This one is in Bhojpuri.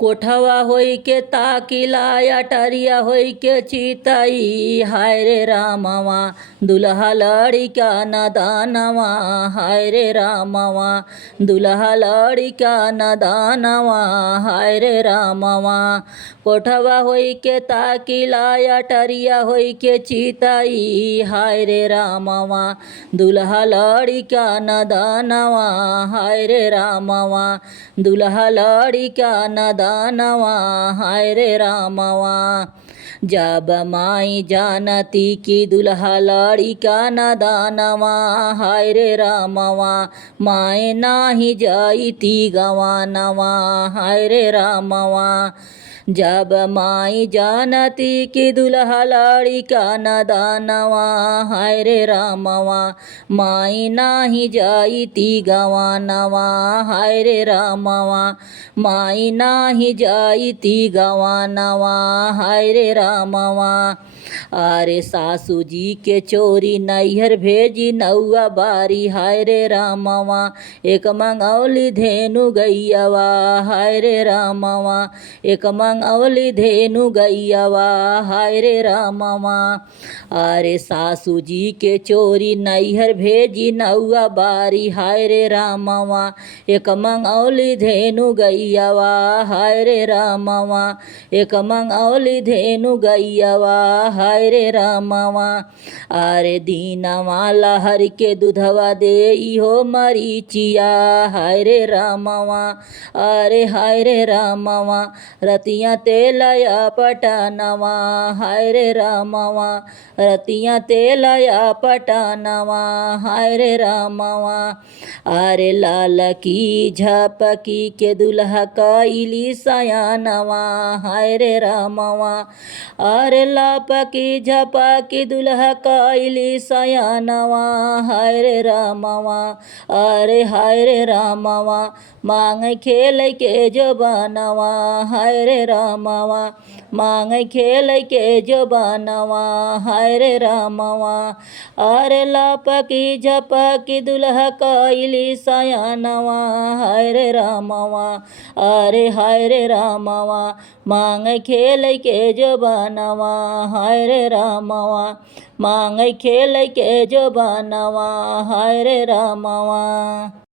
कोठवा होई के ताकिला अटरिया होई के चितई हाय रे रामवा दुल्हा लड़िका नदानवा हाय रे रामवा दुल्हा लड़िका नदानवा हाय रे रामवा कोठवा होई के ताकिला अटरिया होई के चितई हाय रे रामवा दुल्हा लड़िका नदानवा हाय रे रामवा दुल्हा लड़िका नदानवा हाय रे रामवा जब माई जानती कि दुल्हा लड़िका नदानवा हाय रे रामवा माए नाही जाईती गवानवा हाय रे रामवा जब माई जानती कि दुल्हा लड़िका नदानवा हाय रे रामवा माई नाही जाईती गवानवा हाय रे रामवा माई नाही जाईती गवानवा हाय रे रामवा अरे सासू जी के चोरी नैहर भेजी नौआ बारी हाय रे रामवा एक मंगौली धेनु गैयावा हाय रे रामवा एक मंगौली धेनु गैयावा हाय रे रामवा अरे सासू जी के चोरी नैहर भेजी नौआ बारी हाय रे रामवा एक मंगौली धेनु गैयावा हाय रे रामवा एक मंगौली धेनु गैयावा हाय रे रामवा अरे दीनवा लहर के दूधवा दे इहो मरीचिया हाय रे रामवा अरे हाय रे रामवा रतिया तेलया पटानवा हाय रे रामवा रतिया तेलया पटानवा हाय रे रामवा अरे लाल की झपकी के दुल्हा कैली सयानवा हाय रे रामवा अरे लापकी झपकी दुल्हा कैली सयानवा हाय रे रामवा अरे हाय रे रामवा मांग खेल के जो बनवा हाय रे रामवा मांग खेल के जो बनवा हाय रे रामवा अरे लापकी झपकी दुल्हा कैली सयानवा हाय रे रामवा अरे हाय रे रामवा मांग खेल के जो बनवा हाय रे रामवा मांग खेल के जो बनवा हाय रे रामवा।